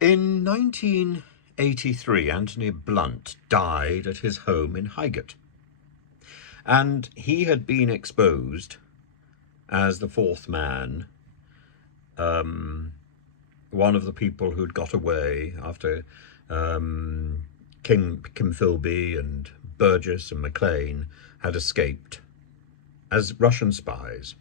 In 1983, Anthony Blunt died at his home in Highgate, and he had been exposed as the fourth man, one of the people who'd got away after Kim Philby and Burgess and McLean had escaped as Russian spies.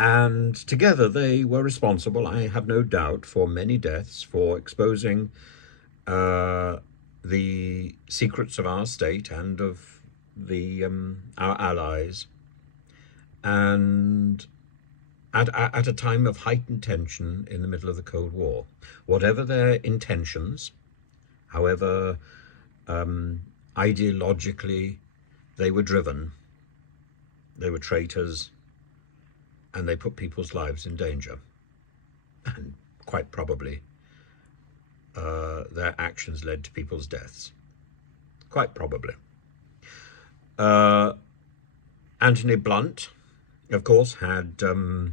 And together they were responsible, I have no doubt, for many deaths, for exposing the secrets of our state and of our allies, and at a time of heightened tension in the middle of the Cold War. Whatever their intentions, however ideologically they were driven, they were traitors, and they put people's lives in danger. And quite probably their actions led to people's deaths. Quite probably. Anthony Blunt, of course, had an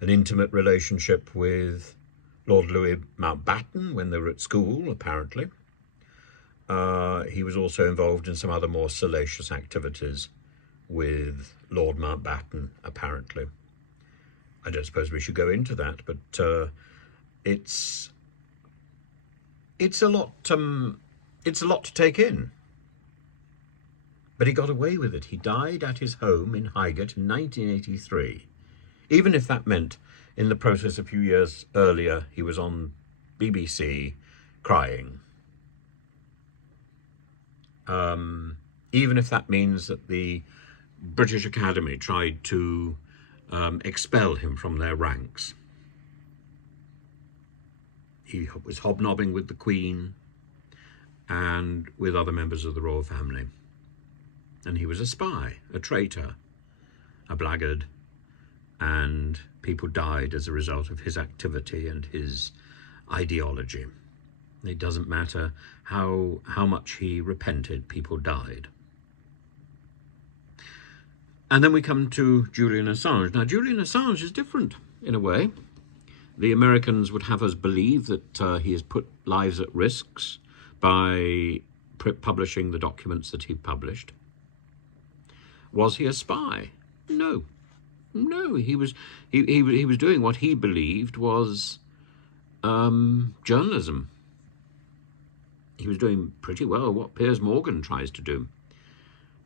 intimate relationship with Lord Louis Mountbatten when they were at school, apparently. He was also involved in some other more salacious activities with Lord Mountbatten, apparently. I don't suppose we should go into that, but it's a lot to take in. But he got away with it. He died at his home in Highgate in 1983. Even if that meant, in the process a few years earlier, he was on BBC crying. Even if that means that the British Academy tried to expel him from their ranks. He was hobnobbing with the Queen and with other members of the royal family. And he was a spy, a traitor, a blackguard, and people died as a result of his activity and his ideology. It doesn't matter how much he repented, people died. And then we come to Julian Assange. Now, Julian Assange is different in a way. The Americans would have us believe that he has put lives at risk by publishing the documents that he published. Was he a spy? No. No, he was doing what he believed was journalism. He was doing pretty well what Piers Morgan tries to do,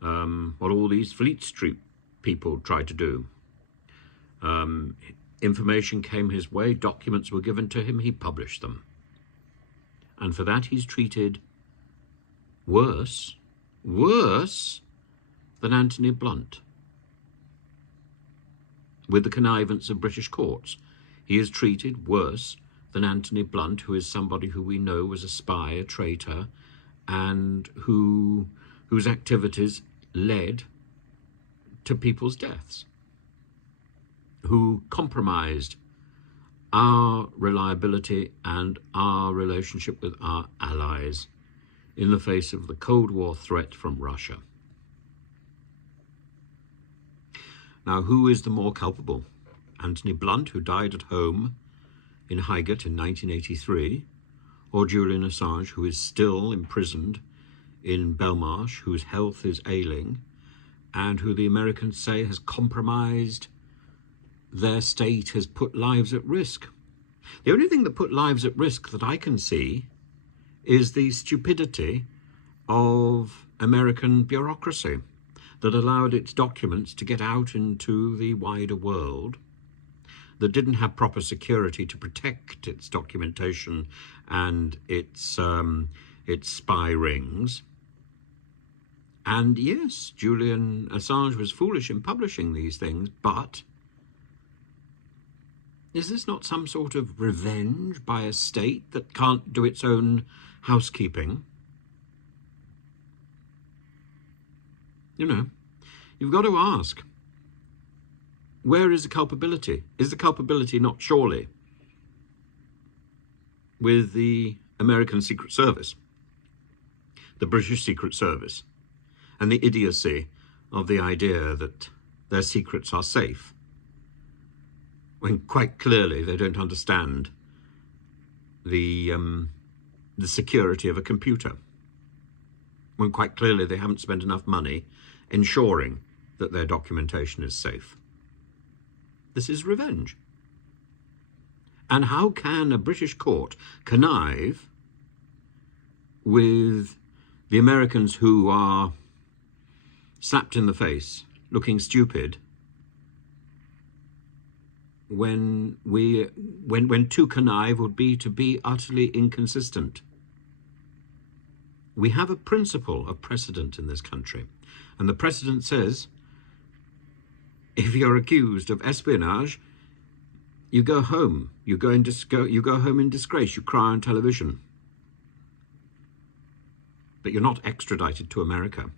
what all these Fleet Street people tried to do. Information came his way, documents were given to him, he published them. And for that he's treated worse than Anthony Blunt. With the connivance of British courts, he is treated worse than Anthony Blunt, who is somebody who we know was a spy, a traitor, and whose activities led to people's deaths, who compromised our reliability and our relationship with our allies in the face of the Cold War threat from Russia. Now, who is the more culpable? Anthony Blunt, who died at home in Highgate in 1983, or Julian Assange, who is still imprisoned in Belmarsh, whose health is ailing, and who the Americans say has compromised their state, has put lives at risk. The only thing that put lives at risk that I can see is the stupidity of American bureaucracy that allowed its documents to get out into the wider world, that didn't have proper security to protect its documentation and its spy rings. And yes, Julian Assange was foolish in publishing these things, but is this not some sort of revenge by a state that can't do its own housekeeping? You know, you've got to ask, where is the culpability? Is the culpability not surely with the American Secret Service, the British Secret Service, and the idiocy of the idea that their secrets are safe, when quite clearly they don't understand the security of a computer, when quite clearly they haven't spent enough money ensuring that their documentation is safe. This is revenge. And how can a British court connive with the Americans who are slapped in the face, looking stupid, when to connive would be to be utterly inconsistent? We have a principle of precedent in this country, and the precedent says if you're accused of espionage, you go home. You go home in disgrace. You cry on television. But you're not extradited to America.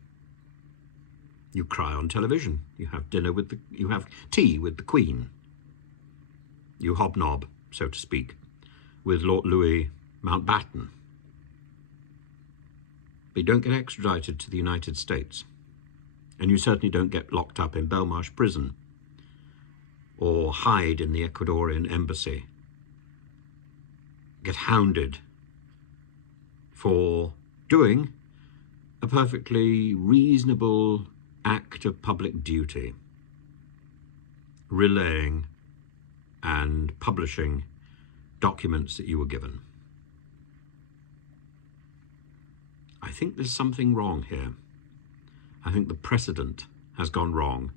You cry on television. You have you have tea with the Queen. You hobnob, so to speak, with Lord Louis Mountbatten. But you don't get extradited to the United States. And you certainly don't get locked up in Belmarsh prison or hide in the Ecuadorian embassy, get hounded for doing a perfectly reasonable act of public duty, relaying and publishing documents that you were given. I think there's something wrong here. I think the precedent has gone wrong,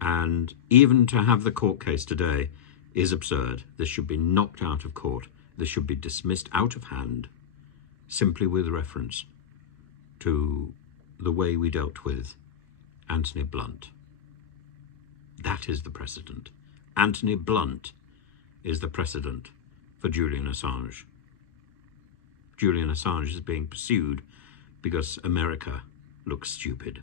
and even to have the court case today is absurd. This should be knocked out of court. This should be dismissed out of hand, simply with reference to the way we dealt with Anthony Blunt. That is the precedent. Anthony Blunt is the precedent for Julian Assange. Julian Assange is being pursued because America looks stupid.